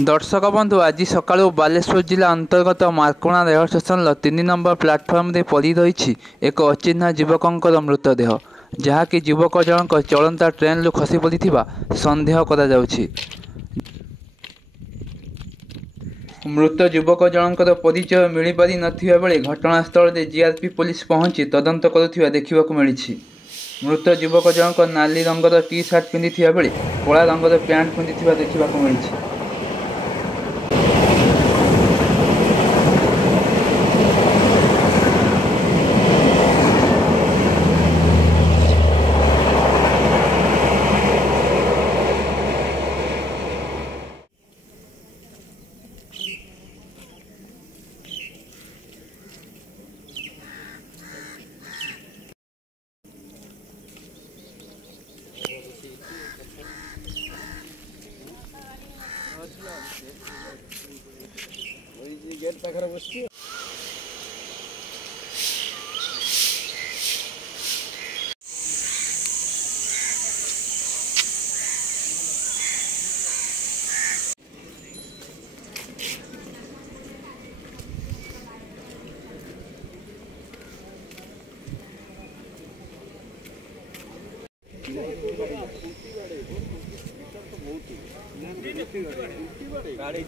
दर्शक बंधु आज सका बालेश्वर जिला अंतर्गत मार्कोणा रेल स्टेशन 3 नंबर प्लाटफर्म रे पड़ी रही एक अचिन्ह युवकर मृतदेह जहाँकि युवक जनक चलंता ट्रेन रु खसी पड़ा सन्देह करा जाउछि। मृत युवक जनकर परिचय मिल पारि नथिबा बेले घटनास्थल में जीआरपी पुलिस पहुंची तदंत करुथिबा देखिबाकु मिलिछि। मृत युवक जनक नाली रंगर टी सार्ट पिंधिथिबा बेले कला रंगर पैंट पिंधिथिबा देखिबाकु मिलिछि। गेट पाखर बसची गाड़ी